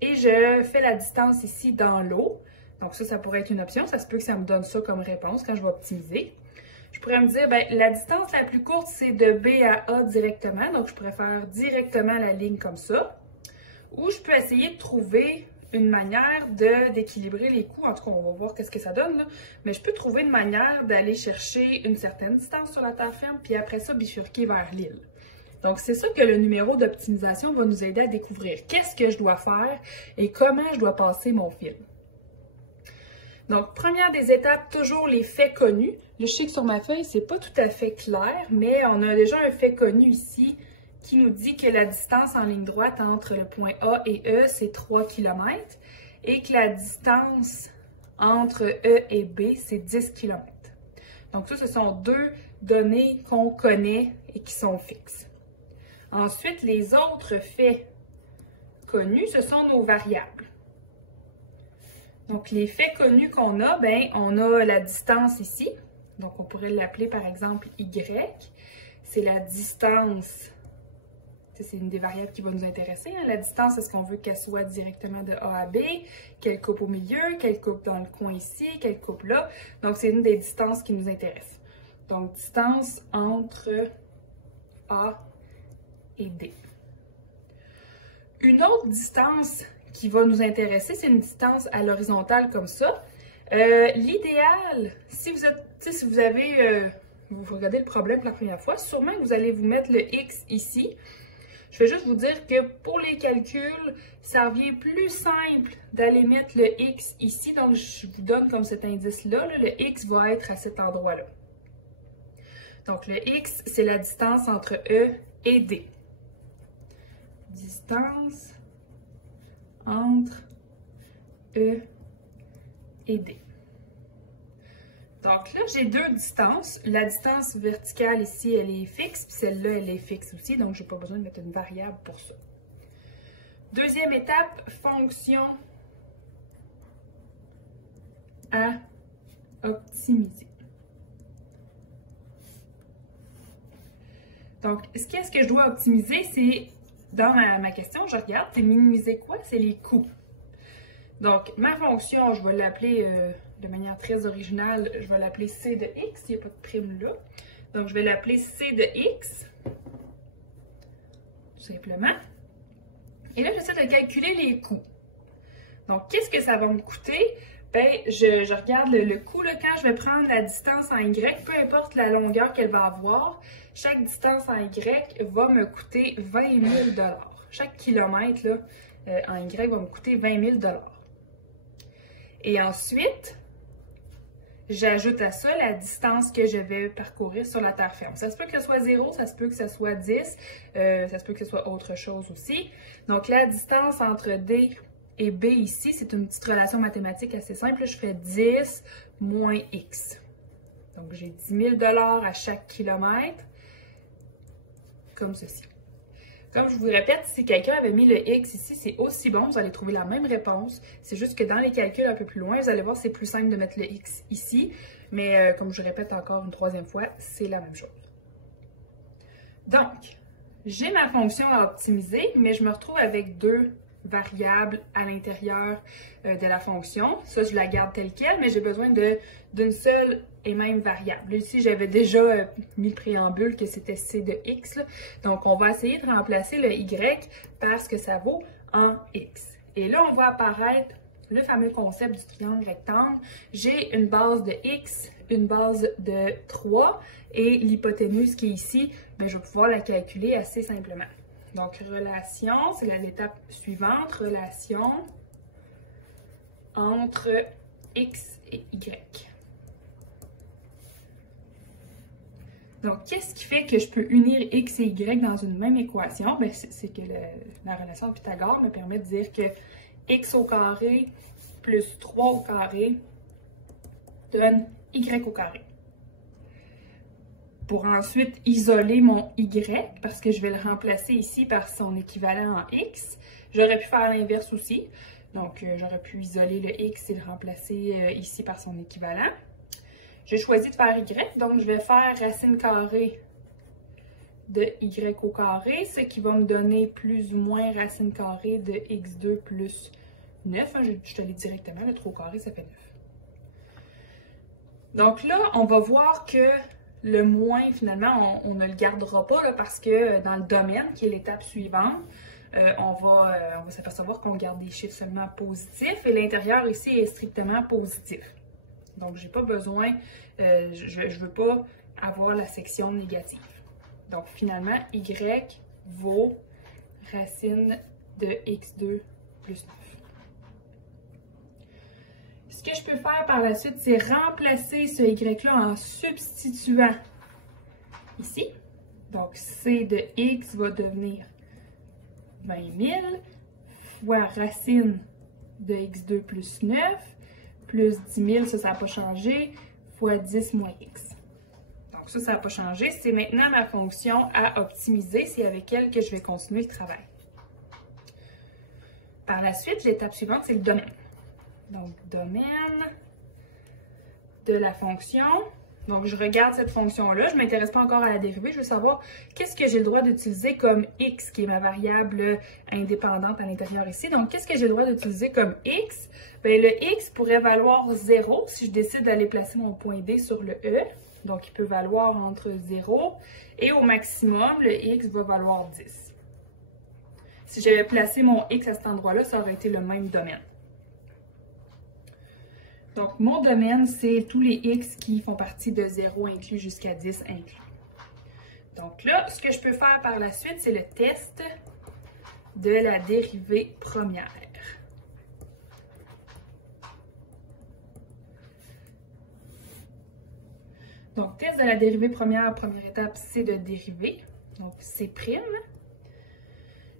et je fais la distance ici dans l'eau. Donc ça pourrait être une option. Ça se peut que ça me donne ça comme réponse quand je vais optimiser. Je pourrais me dire, ben, la distance la plus courte, c'est de B à A directement. Donc, je pourrais faire directement la ligne comme ça. Ou je peux essayer de trouver une manière d'équilibrer les coûts. En tout cas, on va voir qu'est-ce que ça donne, là. Mais je peux trouver une manière d'aller chercher une certaine distance sur la terre ferme, puis après ça, bifurquer vers l'île. Donc, c'est ça que le numéro d'optimisation va nous aider à découvrir. Qu'est-ce que je dois faire et comment je dois passer mon fil. Donc, première des étapes, toujours les faits connus. Là, je sais que sur ma feuille, c'est pas tout à fait clair, mais on a déjà un fait connu ici qui nous dit que la distance en ligne droite entre le point A et E, c'est 3 km et que la distance entre E et B, c'est 10 km. Donc ça, ce sont deux données qu'on connaît et qui sont fixes. Ensuite, les autres faits connus, ce sont nos variables. Donc les faits connus qu'on a, on a la distance ici. Donc on pourrait l'appeler par exemple Y. C'est la distance, c'est une des variables qui va nous intéresser. Hein. La distance, est-ce qu'on veut qu'elle soit directement de A à B, qu'elle coupe au milieu, qu'elle coupe dans le coin ici, qu'elle coupe là. Donc c'est une des distances qui nous intéresse. Donc distance entre A et B. Une autre distance qui va nous intéresser, c'est une distance à l'horizontale comme ça. L'idéal, si vous avez, vous regardez le problème pour la première fois, sûrement que vous allez vous mettre le X ici. Je vais juste vous dire que pour les calculs, ça revient plus simple d'aller mettre le X ici. Donc, je vous donne comme cet indice-là, le X va être à cet endroit-là. Donc, le X, c'est la distance entre E et D. Distance entre E et D. Donc là, j'ai deux distances. La distance verticale ici, elle est fixe, puis celle-là, elle est fixe aussi, donc je n'ai pas besoin de mettre une variable pour ça. Deuxième étape, fonction à optimiser. Donc, qu'est-ce que je dois optimiser? C'est, dans ma question, je regarde, c'est minimiser quoi? C'est les coûts. Donc, ma fonction, je vais l'appeler de manière très originale, je vais l'appeler C de X, il n'y a pas de prime là. Donc, je vais l'appeler C de X, tout simplement. Et là, j'essaie de calculer les coûts. Donc, qu'est-ce que ça va me coûter? Je regarde le coût, là, quand je vais prendre la distance en Y, peu importe la longueur qu'elle va avoir, chaque distance en Y va me coûter 20 000 $. Chaque kilomètre là, en Y va me coûter 20 000 $. Et ensuite, j'ajoute à ça la distance que je vais parcourir sur la terre ferme. Ça se peut que ce soit 0, ça se peut que ce soit 10, ça se peut que ce soit autre chose aussi. Donc, la distance entre D et B ici, c'est une petite relation mathématique assez simple. Je fais 10 moins X. Donc, j'ai 10 000 $ à chaque kilomètre, comme ceci. Comme je vous répète, si quelqu'un avait mis le X ici, c'est aussi bon, vous allez trouver la même réponse. C'est juste que dans les calculs un peu plus loin, vous allez voir, c'est plus simple de mettre le X ici. Mais comme je répète encore une troisième fois, c'est la même chose. Donc, j'ai ma fonction à optimiser, mais je me retrouve avec deux variable à l'intérieur de la fonction. Ça, je la garde telle quelle, mais j'ai besoin d'une seule et même variable. Ici, j'avais déjà mis le préambule que c'était C de X. Là. Donc, on va essayer de remplacer le Y par ce que ça vaut en X. Et là, on va apparaître le fameux concept du triangle rectangle. J'ai une base de X, une base de 3 et l'hypoténuse qui est ici, je vais pouvoir la calculer assez simplement. Donc, relation, c'est l'étape suivante, relation entre X et Y. Donc, qu'est-ce qui fait que je peux unir X et Y dans une même équation? C'est que la relation de Pythagore me permet de dire que X au carré plus 3 au carré donne Y au carré. Pour ensuite isoler mon Y, parce que je vais le remplacer ici par son équivalent en X. J'aurais pu faire l'inverse aussi. Donc, j'aurais pu isoler le X et le remplacer ici par son équivalent. J'ai choisi de faire Y, donc je vais faire racine carrée de Y au carré, ce qui va me donner plus ou moins racine carrée de X2 plus 9. Je te l'ai directement, le 3 au carré, ça fait 9. Donc là, on va voir que le moins, finalement, on ne le gardera pas là, parce que dans le domaine, qui est l'étape suivante, on va s'apercevoir qu'on garde des chiffres seulement positifs et l'intérieur ici est strictement positif. Donc, j'ai pas besoin, je veux pas avoir la section négative. Donc, finalement, Y vaut racine de X2 plus 9. Ce que je peux faire par la suite, c'est remplacer ce Y-là en substituant ici. Donc, c de x va devenir 20 000 fois racine de x2 plus 9 plus 10 000, ça n'a pas changé, fois 10 moins x. Donc, ça n'a pas changé. C'est maintenant ma fonction à optimiser. C'est avec elle que je vais continuer le travail. Par la suite, l'étape suivante, c'est le domaine. Donc, domaine de la fonction. Donc, je regarde cette fonction-là. Je ne m'intéresse pas encore à la dérivée. Je veux savoir qu'est-ce que j'ai le droit d'utiliser comme x, qui est ma variable indépendante à l'intérieur ici. Donc, qu'est-ce que j'ai le droit d'utiliser comme x? Bien, le x pourrait valoir 0 si je décide d'aller placer mon point D sur le E. Donc, il peut valoir entre 0 et au maximum, le x va valoir 10. Si j'avais placé mon x à cet endroit-là, ça aurait été le même domaine. Donc, mon domaine, c'est tous les x qui font partie de 0 inclus jusqu'à 10 inclus. Donc là, ce que je peux faire par la suite, c'est le test de la dérivée première. Donc, test de la dérivée première, première étape, c'est de dériver. Donc, c'est prime.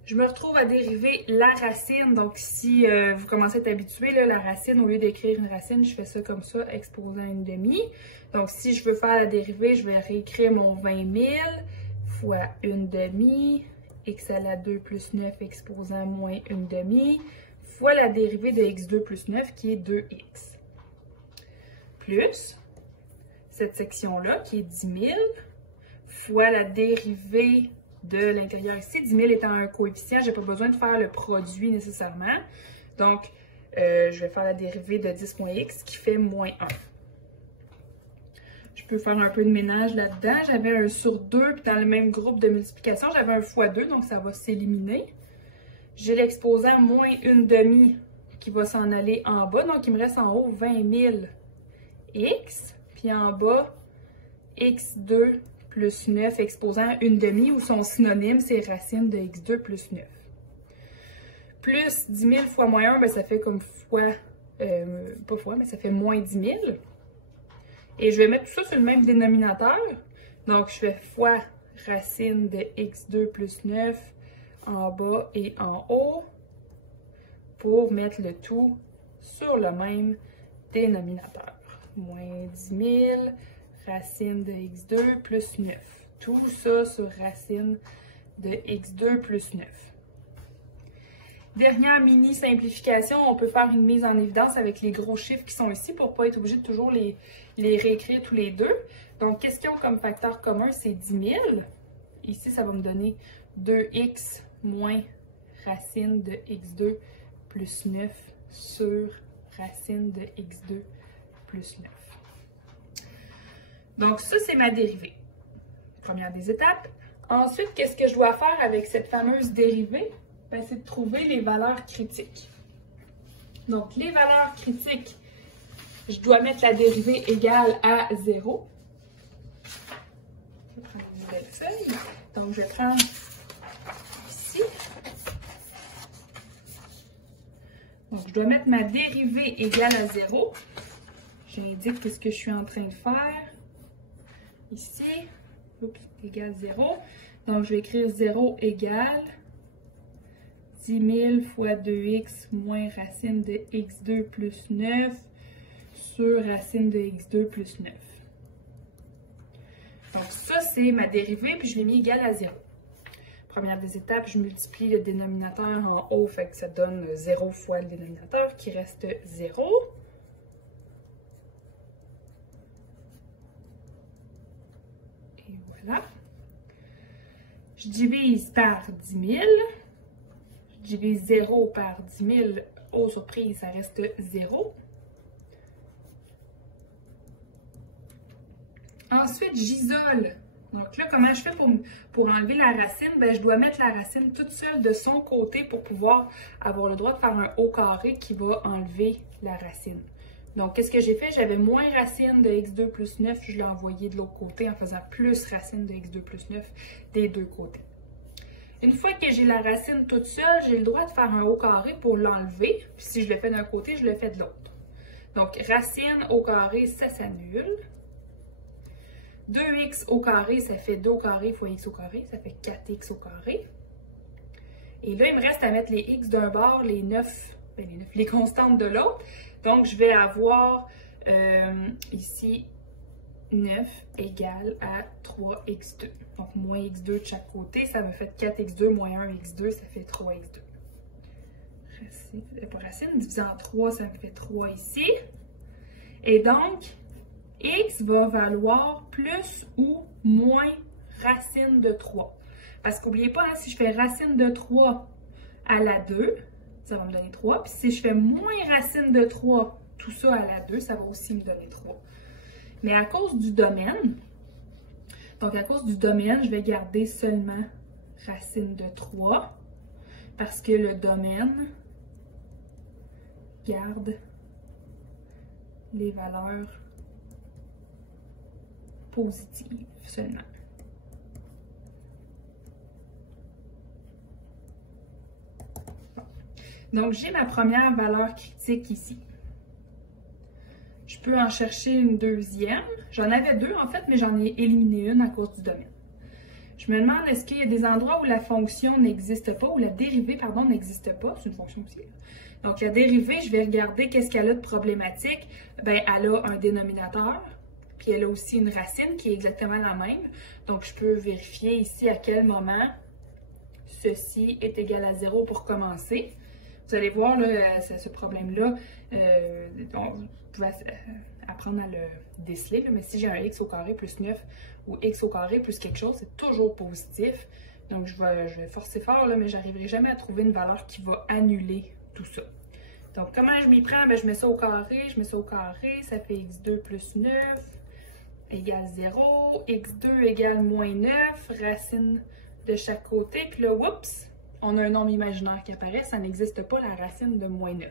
Je me retrouve à dériver la racine. Donc, si vous commencez à être habitué, là, la racine, au lieu d'écrire une racine, je fais ça comme ça, exposant une demi. Donc, si je veux faire la dérivée, je vais réécrire mon 20 000 fois une demi, x à la 2 plus 9 exposant moins une demi, fois la dérivée de x2 plus 9 qui est 2x. Plus cette section-là qui est 10 000 fois la dérivée de l'intérieur ici, 10 000 étant un coefficient, je n'ai pas besoin de faire le produit nécessairement. Donc, je vais faire la dérivée de 10 moins x qui fait moins 1. Je peux faire un peu de ménage là-dedans. J'avais un sur 2, puis dans le même groupe de multiplication, j'avais un fois 2, donc ça va s'éliminer. J'ai l'exposant moins une demi qui va s'en aller en bas, donc il me reste en haut 20 000 x, puis en bas x2 plus 9 exposant une demi, ou son synonyme, c'est racine de x2 plus 9. Plus 10 000 fois moins 1, ben ça fait comme fois, pas fois, mais ça fait moins 10 000. Et je vais mettre tout ça sur le même dénominateur. Donc, je fais fois racine de x2 plus 9 en bas et en haut pour mettre le tout sur le même dénominateur. Moins 10 000, racine de x2 plus 9. Tout ça sur racine de x2 plus 9. Dernière mini simplification, on peut faire une mise en évidence avec les gros chiffres qui sont ici pour ne pas être obligé de toujours les réécrire tous les deux. Donc, qu'est-ce qu'ils ont comme facteur commun? C'est 10 000. Ici, ça va me donner 2x moins racine de x2 plus 9 sur racine de x2 plus 9. Donc, ça, c'est ma dérivée. Première des étapes. Ensuite, qu'est-ce que je dois faire avec cette fameuse dérivée? Ben, c'est de trouver les valeurs critiques. Donc, les valeurs critiques, je dois mettre la dérivée égale à 0. Je vais prendre une nouvelle feuille. Donc, je vais prendre ici. Donc, je dois mettre ma dérivée égale à 0. J'indique ce que je suis en train de faire. Ici, oups, égale 0. Donc, je vais écrire 0 égale 10 000 fois 2x moins racine de x2 plus 9 sur racine de x2 plus 9. Donc, ça, c'est ma dérivée, puis je l'ai mis égale à 0. Première des étapes, je multiplie le dénominateur en haut, fait que ça donne 0 fois le dénominateur, qui reste 0. Et voilà. Je divise par 10 000. Je divise 0 par 10 000. Oh, surprise, ça reste 0. Ensuite, j'isole. Donc là, comment je fais pour enlever la racine? Ben, je dois mettre la racine toute seule de son côté pour pouvoir avoir le droit de faire un haut carré qui va enlever la racine. Donc, qu'est-ce que j'ai fait? J'avais moins racine de x2 plus 9, je l'ai envoyé de l'autre côté en faisant plus racine de x2 plus 9 des deux côtés. Une fois que j'ai la racine toute seule, j'ai le droit de faire un haut carré pour l'enlever. Puis si je le fais d'un côté, je le fais de l'autre. Donc, racine au carré, ça s'annule. 2x au carré, ça fait 2 au carré fois x au carré, ça fait 4x au carré. Et là, il me reste à mettre les x d'un bord, les 9, les constantes de l'autre. Donc, je vais avoir ici 9 égale à 3x2. Donc, moins x2 de chaque côté, ça me fait 4x2 moins 1x2, ça fait 3x2. Racine divisé en 3, ça me fait 3 ici. Et donc, x va valoir plus ou moins racine de 3. Parce qu'oubliez pas, hein, si je fais racine de 3 à la 2, ça va me donner 3. Puis si je fais moins racine de 3, tout ça à la 2, ça va aussi me donner 3. Mais à cause du domaine, donc à cause du domaine, je vais garder seulement racine de 3 parce que le domaine garde les valeurs positives seulement. Donc, j'ai ma première valeur critique ici. Je peux en chercher une deuxième. J'en avais deux en fait, mais j'en ai éliminé une à cause du domaine. Je me demande, est-ce qu'il y a des endroits où la fonction n'existe pas, où la dérivée, pardon, n'existe pas? C'est une fonction aussi. Donc, la dérivée, je vais regarder qu'est-ce qu'elle a de problématique. Bien, elle a un dénominateur, puis elle a aussi une racine qui est exactement la même. Donc, je peux vérifier ici à quel moment ceci est égal à 0 pour commencer. Vous allez voir là, ce problème-là, vous pouvez apprendre à le déceler, là, mais si j'ai un x au carré plus 9 ou x au carré plus quelque chose, c'est toujours positif. Donc, je vais forcer fort, là, mais je n'arriverai jamais à trouver une valeur qui va annuler tout ça. Donc, comment je m'y prends? Bien, je mets ça au carré, ça fait x2 plus 9 égale 0, x2 égale moins 9, racine de chaque côté, puis là, oups! On a un nombre imaginaire qui apparaît, ça n'existe pas, la racine de moins 9.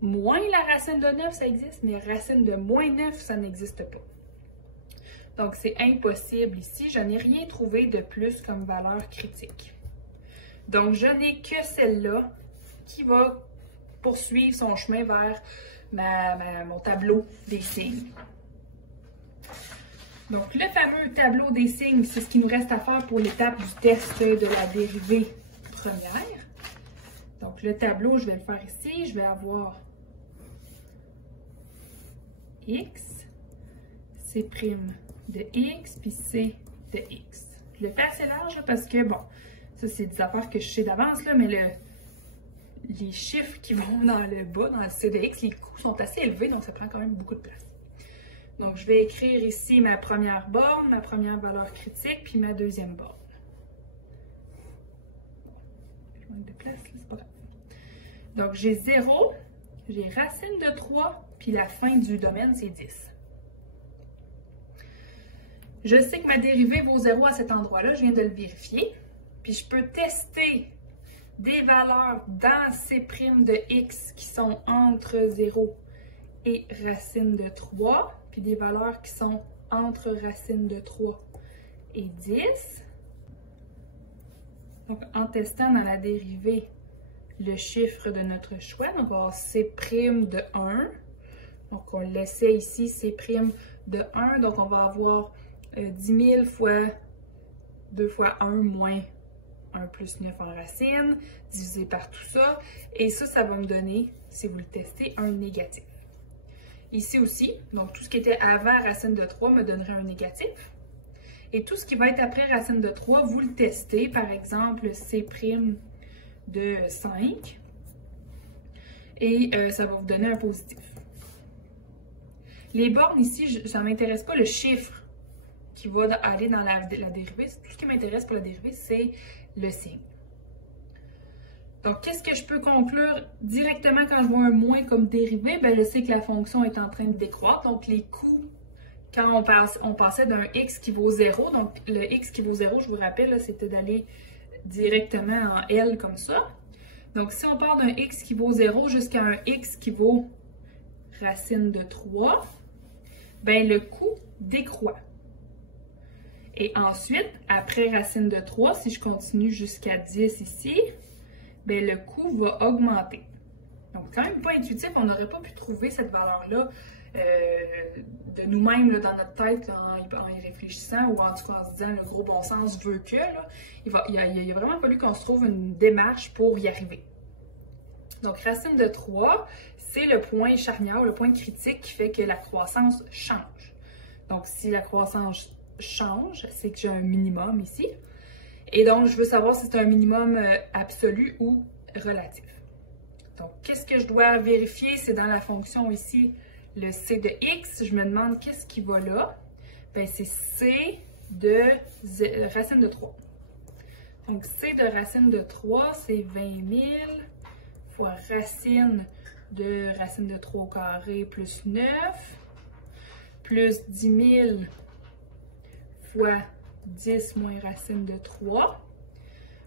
Moins la racine de 9, ça existe, mais racine de moins 9, ça n'existe pas. Donc, c'est impossible ici. Je n'ai rien trouvé de plus comme valeur critique. Donc, je n'ai que celle-là qui va poursuivre son chemin vers mon tableau des signes. Donc, le fameux tableau des signes, c'est ce qui nous reste à faire pour l'étape du test de la dérivée première. Donc, le tableau, je vais le faire ici. Je vais avoir x, c' de x, puis c de x. Je le fais assez large parce que, bon, ça, c'est des affaires que je sais d'avance, là, mais les chiffres qui vont dans le bas, dans le c de x, les coûts sont assez élevés, donc ça prend quand même beaucoup de place. Donc, je vais écrire ici ma première borne, ma première valeur critique, puis ma deuxième borne. De place, c'est pas grave. Donc, j'ai 0, j'ai racine de 3, puis la fin du domaine, c'est 10. Je sais que ma dérivée vaut 0 à cet endroit-là, je viens de le vérifier. Puis, je peux tester des valeurs dans C' de x qui sont entre 0 et racine de 3, puis des valeurs qui sont entre racine de 3 et 10. Donc, en testant dans la dérivée le chiffre de notre choix, donc on va avoir C' de 1. Donc, on laissait ici C' de 1. Donc, on va avoir 10 000 fois 2 fois 1 moins 1 plus 9 en racine, divisé par tout ça. Et ça va me donner, si vous le testez, un négatif. Ici aussi, donc tout ce qui était avant racine de 3 me donnerait un négatif. Et tout ce qui va être après racine de 3, vous le testez, par exemple, C' de 5. Et ça va vous donner un positif. Les bornes ici, ça ne m'intéresse pas le chiffre qui va aller dans la dérivée. Tout ce qui m'intéresse pour la dérivée, c'est le signe. Donc, qu'est-ce que je peux conclure directement quand je vois un moins comme dérivée? Bien, je sais que la fonction est en train de décroître. Donc, les coûts, quand on passait d'un x qui vaut 0, donc le x qui vaut 0, je vous rappelle, c'était d'aller directement en L comme ça. Donc, si on part d'un x qui vaut 0 jusqu'à un x qui vaut racine de 3, bien, le coût décroît. Et ensuite, après racine de 3, si je continue jusqu'à 10 ici, bien, le coût va augmenter. Donc, quand même pas intuitif, on n'aurait pas pu trouver cette valeur-là de nous-mêmes dans notre tête en y réfléchissant ou en tout cas en se disant le gros bon sens veut que, là, il a vraiment fallu qu'on se trouve une démarche pour y arriver. Donc, racine de 3, c'est le point charnière, le point critique qui fait que la croissance change. Donc, si la croissance change, c'est que j'ai un minimum ici. Et donc, je veux savoir si c'est un minimum absolu ou relatif. Donc, qu'est-ce que je dois vérifier? C'est dans la fonction ici, le c de x. Je me demande qu'est-ce qui va là? Bien, c'est c de racine de 3. Donc, c de racine de 3, c'est 20 000 fois racine de 3 au carré plus 9, plus 10 000 fois 10 moins racine de 3.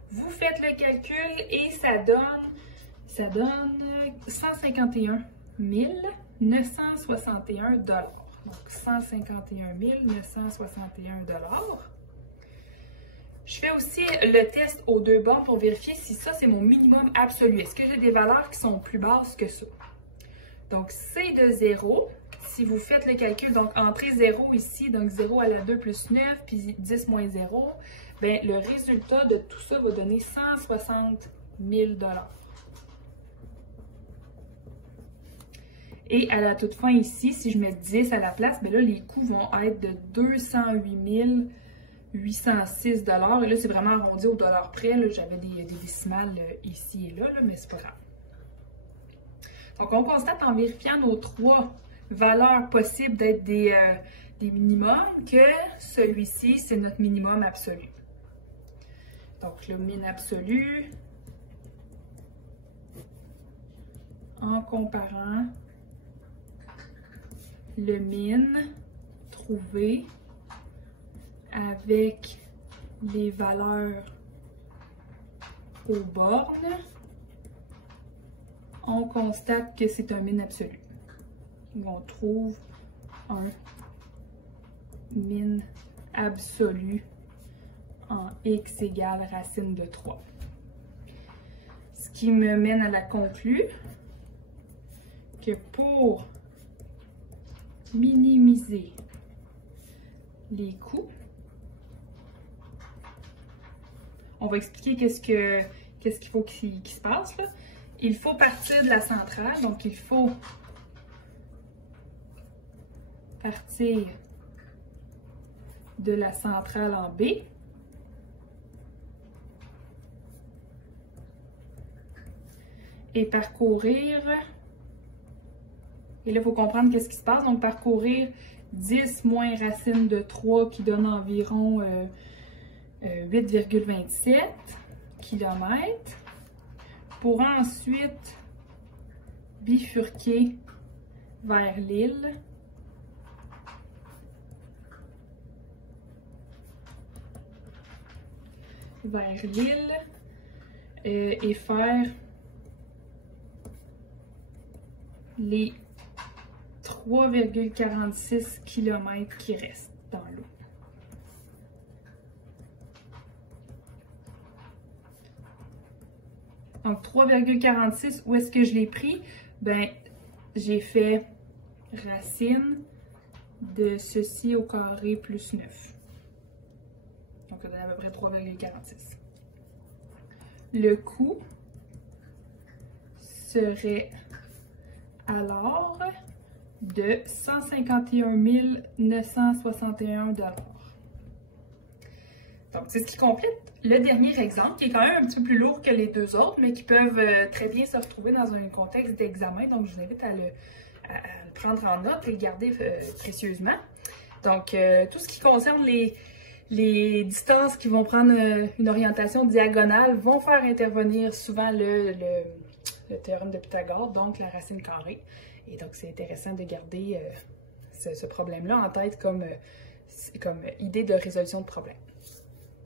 Vous faites le calcul et ça donne 151 961 $. Donc, 151 961 $. Je fais aussi le test aux deux bornes pour vérifier si ça, c'est mon minimum absolu. Est-ce que j'ai des valeurs qui sont plus basses que ça? Donc, C de 0, si vous faites le calcul, donc entrez 0 ici, donc 0 à la 2 plus 9, puis 10 moins 0, bien, le résultat de tout ça va donner 160 000 $. Et à la toute fin ici, si je mets 10 à la place, bien là, les coûts vont être de 208 806 $. Et là, c'est vraiment arrondi au dollar près. J'avais des décimales ici et là, mais c'est pas grave. Donc, on constate en vérifiant nos trois valeurs possibles d'être des minimums que celui-ci, c'est notre minimum absolu. Donc, le min absolu, en comparant le min trouvé avec les valeurs aux bornes, on constate que c'est un min absolu. On trouve un min absolu en x égale racine de 3. Ce qui me mène à la conclusion que pour minimiser les coûts, on va expliquer qu'est-ce qu'il faut qu'il se passe, là. Il faut partir de la centrale, donc il faut partir de la centrale en B. Et parcourir, et là il faut comprendre qu'est-ce qui se passe, donc parcourir 10 moins racine de 3 qui donne environ 8,27 km pour ensuite bifurquer vers l'île et faire les 3,46 km qui restent dans l'eau. Donc 3,46, où est-ce que je l'ai pris? Ben, j'ai fait racine de ceci au carré plus 9. Donc ça donne à peu près 3,46. Le coût serait alors de 151 961 $. Donc, c'est ce qui complète le dernier exemple, qui est quand même un petit peu plus lourd que les deux autres, mais qui peuvent très bien se retrouver dans un contexte d'examen. Donc, je vous invite à le prendre en note et le garder précieusement. Donc, tout ce qui concerne les distances qui vont prendre une orientation diagonale vont faire intervenir souvent le théorème de Pythagore, donc la racine carrée. Et donc, c'est intéressant de garder ce problème-là en tête comme idée de résolution de problème.